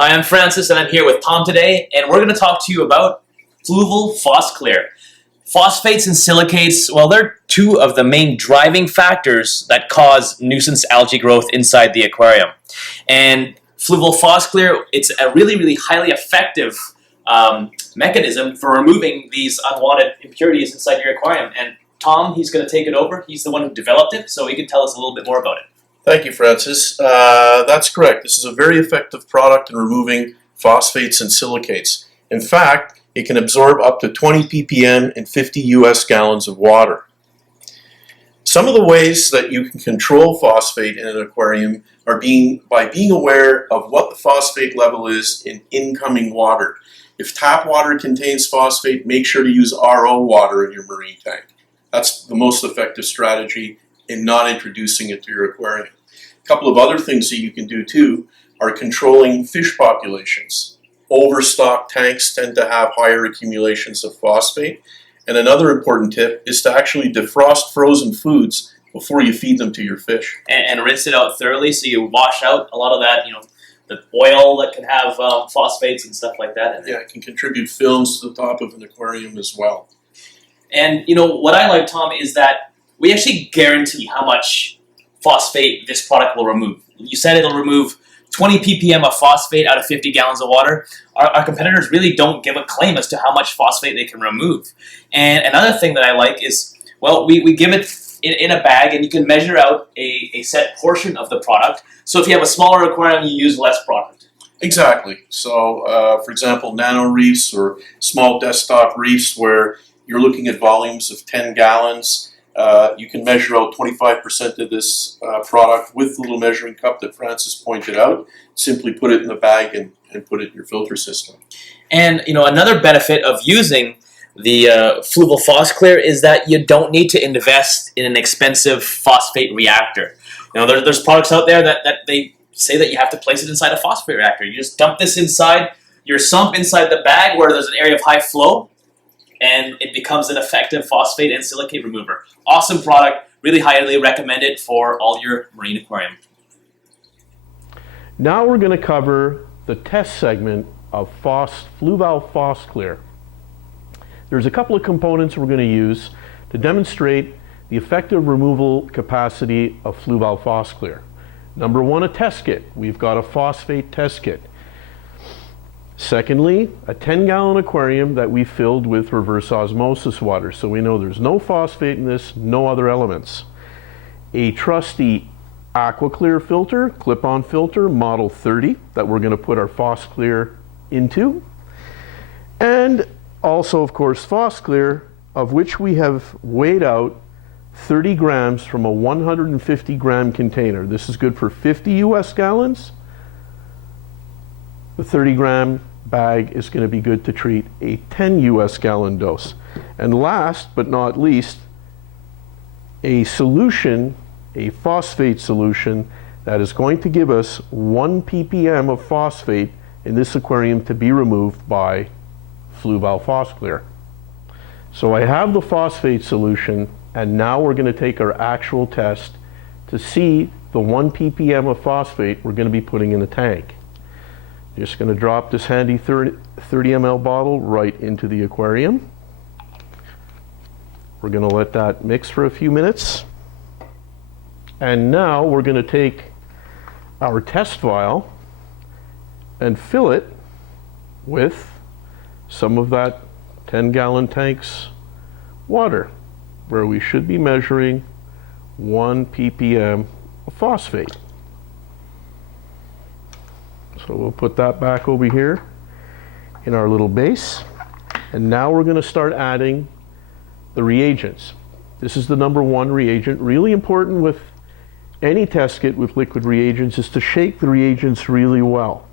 Hi, I'm Francis and I'm here with Tom today, and we're going to talk to you about Fluval SEA Clear. Phosphates and silicates, well, they're two of the main driving factors that cause nuisance algae growth inside the aquarium. And Fluval SEA Clear, it's a really highly effective mechanism for removing these unwanted impurities inside your aquarium. And Tom, he's going to take it over. He's the one who developed it, so he can tell us a little bit more about it. Thank you, Francis. That's correct. This is a very effective product in removing phosphates and silicates. In fact, it can absorb up to 20 ppm in 50 US gallons of water. Some of the ways that you can control phosphate in an aquarium are by being aware of what the phosphate level is in incoming water. If tap water contains phosphate, make sure to use RO water in your marine tank. That's the most effective strategy in not introducing it to your aquarium. A couple of other things that you can do too are controlling fish populations. Overstocked tanks tend to have higher accumulations of phosphate. And another important tip is to actually defrost frozen foods before you feed them to your fish. And rinse it out thoroughly so you wash out a lot of that, the oil that can have phosphates and stuff like that. Yeah, it can contribute films to the top of an aquarium as well. And what I like, Tom, is that we actually guarantee how much phosphate this product will remove. You said it'll remove 20 ppm of phosphate out of 50 gallons of water. Our competitors really don't give a claim as to how much phosphate they can remove. And another thing that I like is, well, we give it in a bag and you can measure out a set portion of the product. So if you have a smaller aquarium, you use less product. Exactly. So, for example, nano reefs or small desktop reefs where you're looking at volumes of 10 gallons, you can measure out 25% of this product with the little measuring cup that Francis pointed out. Simply put it in the bag and put it in your filter system. And another benefit of using the Fluval SEA Clear is that you don't need to invest in an expensive phosphate reactor. There's products out there that they say that you have to place it inside a phosphate reactor. You just dump this inside your sump, inside the bag where there's an area of high flow, and it becomes an effective phosphate and silicate remover. Awesome product, really highly recommended for all your marine aquarium. Now we're going to cover the test segment of Fluval SEA Clear. There's a couple of components we're going to use to demonstrate the effective removal capacity of Fluval SEA Clear. Number one, a test kit. We've got a phosphate test kit. Secondly, a 10-gallon aquarium that we filled with reverse osmosis water, so we know there's no phosphate in this, no other elements. A trusty AquaClear filter, clip-on filter, model 30, that we're going to put our SEA Clear into. And also, of course, SEA Clear, of which we have weighed out 30 grams from a 150-gram container. This is good for 50 US gallons. The 30-gram bag is going to be good to treat a 10 US gallon dose. And last but not least, a solution, a phosphate solution that is going to give us 1 ppm of phosphate in this aquarium to be removed by Fluval SEA Clear. So I have the phosphate solution, and now we're going to take our actual test to see the 1 ppm of phosphate we're going to be putting in the tank. Just going to drop this handy 30 ml bottle right into the aquarium. We're going to let that mix for a few minutes. And now we're going to take our test vial and fill it with some of that 10-gallon tank's water, where we should be measuring 1 ppm of phosphate. So we'll put that back over here in our little base. And now we're going to start adding the reagents. This is the number one reagent. Really important with any test kit with liquid reagents is to shake the reagents really well.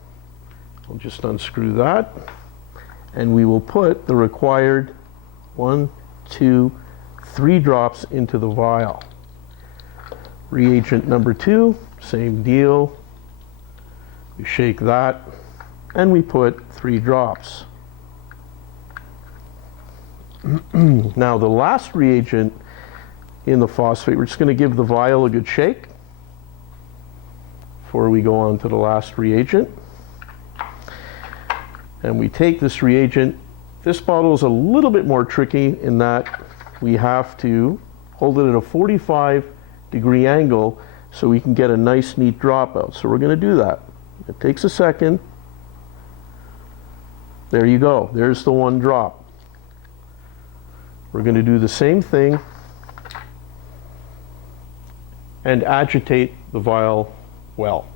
I'll just unscrew that. And we will put the required 1, 2, 3 drops into the vial. Reagent number 2, same deal. We shake that, and we put 3 drops. Now the last reagent in the phosphate, we're just going to give the vial a good shake before we go on to the last reagent. and we take this reagent. This bottle is a little bit more tricky in that we have to hold it at a 45-degree angle so we can get a nice neat dropout. So we're going to do that. It takes a second. There you go. There's the one drop. We're going to do the same thing and agitate the vial well.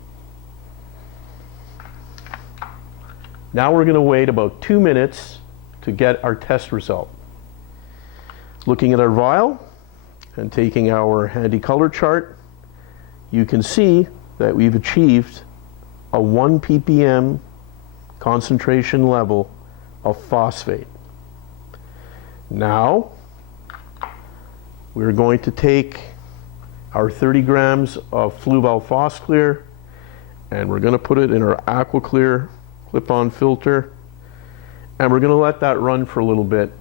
Now we're going to wait about 2 minutes to get our test result. Looking at our vial and taking our handy color chart, you can see that we've achieved a 1 ppm concentration level of phosphate. Now we're going to take our 30 grams of Fluval SEA Clear and we're going to put it in our AquaClear clip-on filter, and we're going to let that run for a little bit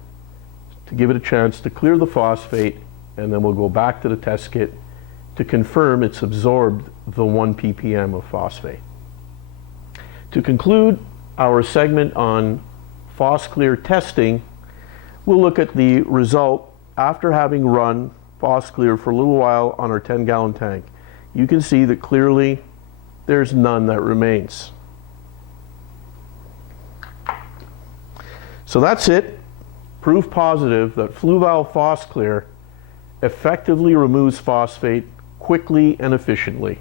to give it a chance to clear the phosphate, and then we'll go back to the test kit to confirm it's absorbed the 1 ppm of phosphate. To conclude our segment on SEA Clear testing, we'll look at the result after having run SEA Clear for a little while on our 10-gallon tank. You can see that clearly there's none that remains. So that's it. Proof positive that Fluval SEA Clear effectively removes phosphate quickly and efficiently.